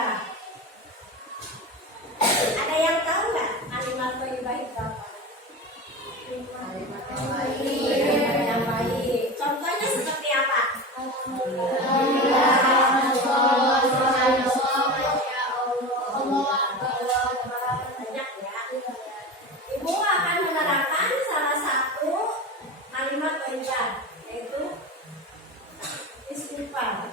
thayyibah. Ada yang tahu nggak kalimat thayyibah itu apa? Kalimat yang baik. Contohnya seperti apa? Banyak ya. Ibu akan menerangkan salah satu kalimat thayyibah, yaitu istighfar.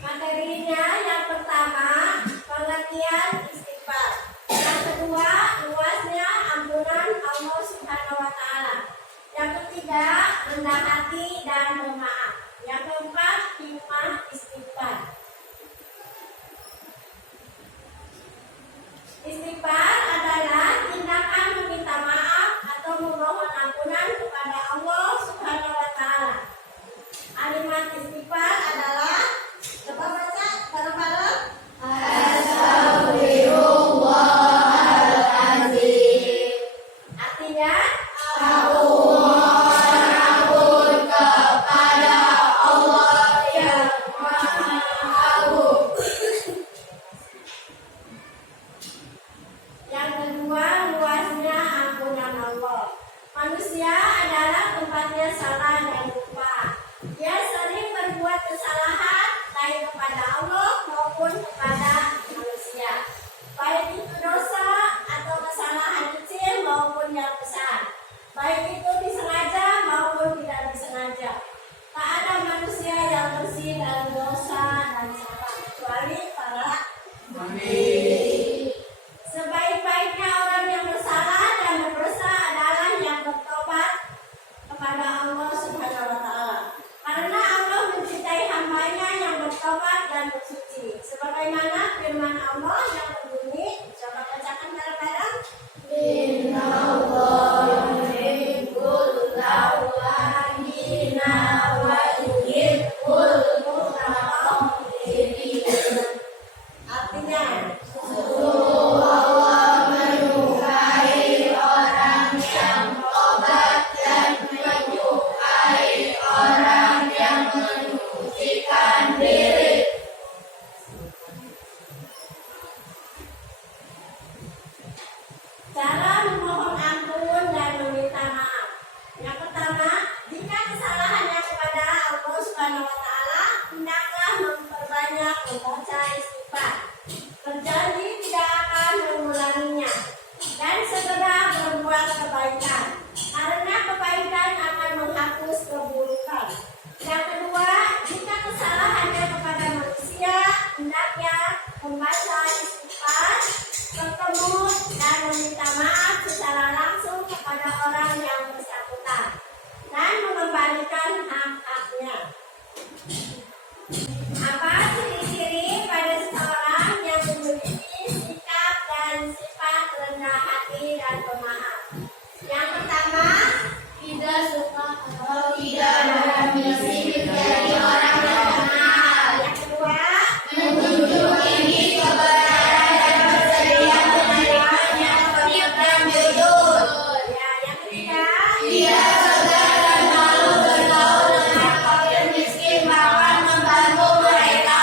Materinya yang pertama pengertian istighfar. Yang kedua luasnya ampunan Allah Subhanahu wa Ta'ala. Yang ketiga rendah hati dan pemaaf. Yang keempat hikmah istighfar. Istighfar adalah tindakan meminta maaf atau memohon ampunan kepada Allah Subhanahu wa Ta'ala. Kalimat istighfar adalah, coba baca bareng-bareng. Astagfirullahaladzim. Artinya aku mohon kepada Allah yang Maha Agung. Yang kedua, luasnya ampunan Allah. Manusia adalah tempatnya salah dan lupa. Dia sering berbuat kesalahan baik kepada Allah maupun kepada manusia. Baik itu dosa atau kesalahan kecil maupun yang besar. Baik itu disengaja maupun tidak disengaja. Tak ada manusia yang bersih dari dosa dan salah kecuali para nabi. Sebaik-baiknya orang yang bersalah dan berdosa adalah yang bertobat kepada Allah Subhanahu wa Ta'ala. Karena Allah mencintai hamba-Nya yang bertobat dan bersuci. Sebagaimana firman Allah yang berbunyi, coba bacakan bareng-bareng. Inna Allah yuhibbul tawwabina wa yuhibbul mutatahhirin. Artinya, Allah menyukai orang yang tobat dan menyukai orang yang menyucikan diri. Cara memohon ampun dan meminta maaf. Yang pertama, jika kesalahannya kepada Allah Subhanahu wa Ta'ala, hendaklah memperbanyak membaca istighfar. Berjanji tidak akan mengulanginya dan segera berbuat kebaikan, karena kebaikan akan menghapus keburukan. Yang kedua, jika kesalahannya kepada manusia, hendaknya membaca istighfar, bertemu dan meminta maaf secara langsung kepada orang yang bersangkutan dan mengembalikan hak-haknya. Apa ciri-ciri pada seseorang yang memiliki sikap dan sifat rendah hati dan pemaaf? Yang pertama, tidak suka atau tidak berambisi menjadi orang terkenal. Yang kedua, menjunjung tinggi kebenaran dan bersedia menerima yang benar dan jujur. Ya, yang ketiga, tidak segan dan malu bergaul dengan fakir miskin bahkan membantu mereka.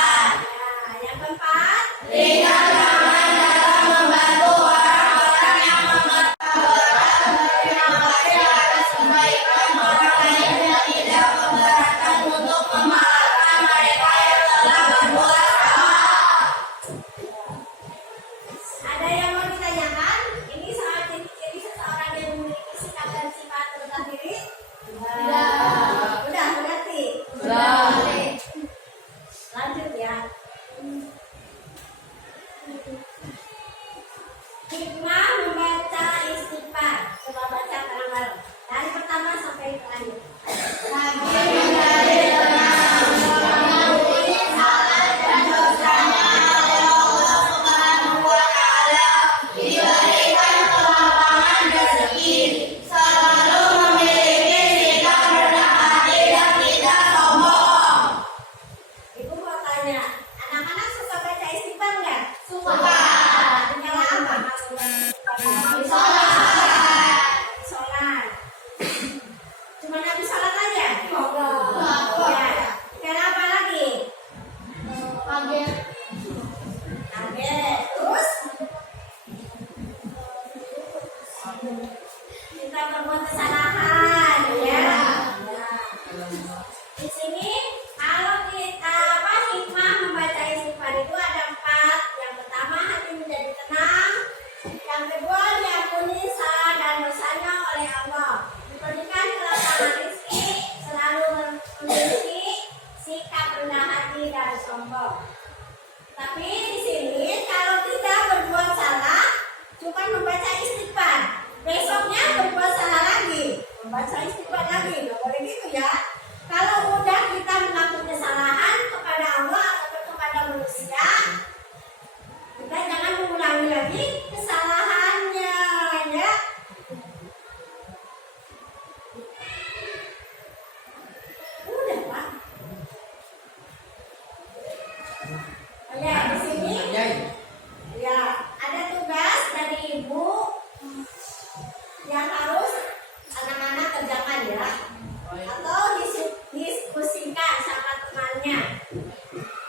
Ya, yang keempat, ringan tangan dalam membantu orang-orang yang membutuhkan. Terima kasih atas kebaikan orang lain dan tidak memberatkan untuk memaafkan mereka yang telah berbuat sama. Ada yang mau ditanyakan? Ini soal ciri-ciri seseorang yang memiliki sikap dan sifat rendah diri? Tidak. Udah berarti? Sudah. Lanjut ya. Hikmah membaca istighfar. Coba baca bareng-bareng. Dari pertama sampai terakhir. Lagi menjadi tenang, mengampuni salah dan dosanya oleh Allah Subhanahu wa Ta'ala, diberikan kelapangan rezeki, selalu memiliki sikap rendah hati dan tidak sombong. Ibu mau tanya, anak-anak suka baca istighfar nggak? Suka. Artinya apa maksudnya? Habis sholat. Sholat. Cuma habis sholat aja? Ya. Kenapa lagi? Kaget. Terus? Kita berbuat kesalahan, ya. Di sini kalau kita hikmah membaca istighfar itu ada 4. Yang pertama, hati menjadi tenang. Yang kedua, diampuni salah dan dosanya oleh Allah. Diberikan kelapangan rezeki, selalu memiliki sikap rendah hati dan sombong. Tapi di sini kalau kita berbuat salah, cuma membaca istighfar. Besoknya berbuat salah lagi, membaca istighfar lagi, nggak boleh gitu ya. Kalau udah kita melakukan kesalahan kepada Allah atau kepada manusia, kita jangan mengulangi lagi kesalahannya, ya. Udah Pak. Ya di sini, ya ada tugas dari ibu yang harus anak-anak kerjakan ya, atau diskusikan sama temannya.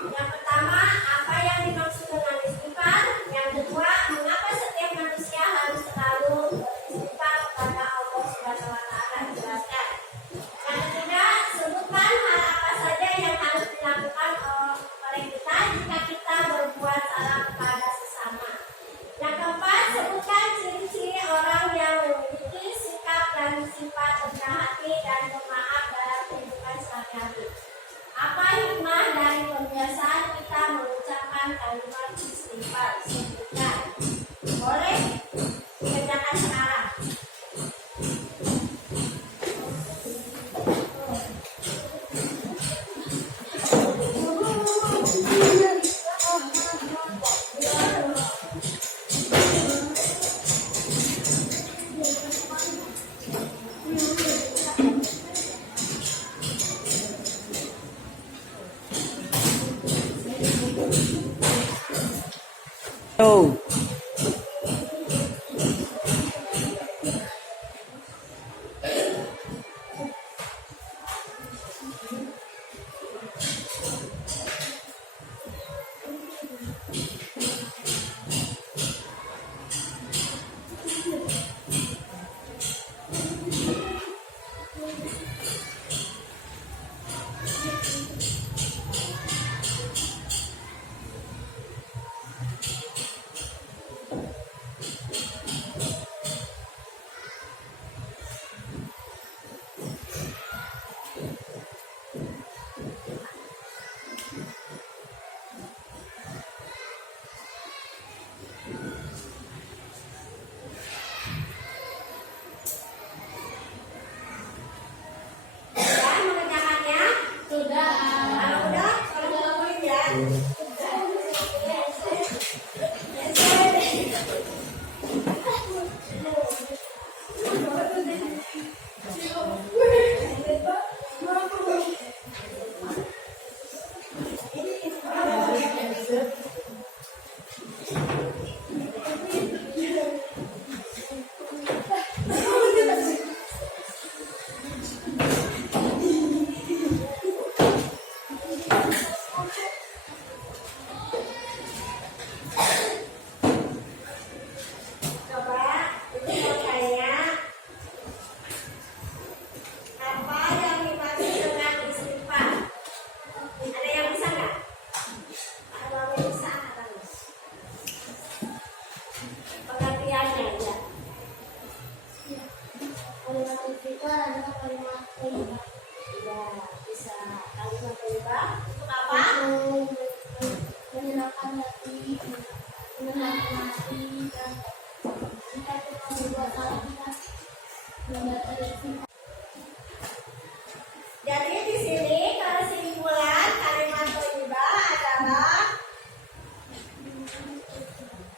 Yang pertama, apa yang dimaksud dengan istighfar? Yang kedua, mengapa setiap manusia harus selalu beristighfar kepada Allah Subhanahu wa Ta'ala? Jelaskan. Yang ketiga, sebutkan hal apa saja yang harus dilakukan oleh kita jika kita berbuat salah kepada sesama. Yang keempat, sebutkan ciri-ciri orang yang memiliki sikap dan sifat rendah hati dan pemaaf dalam kehidupan sehari-hari. Apa hikmah dari kebiasaan kita mengucapkan kalimat istighfar? Sebutkan. Boleh dikerjakan sekarang. Oh. Jadi di sini kesimpulan kalimat thayyibah adalah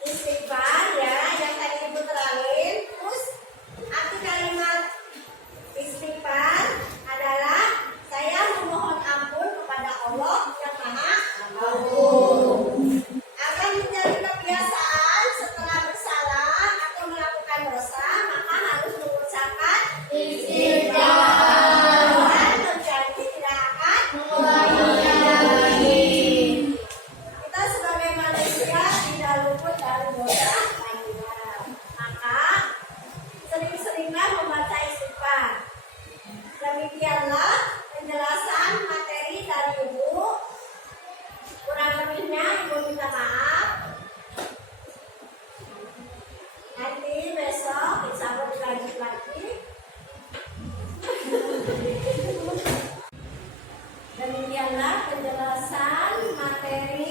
istighfar ya, yang tadi Ibu terangin. Terus arti kalimat istighfar adalah saya memohon ampun kepada Allah yang Maha Agung. Akan menjadi kebiasaan setelah bersalah atau melakukan materi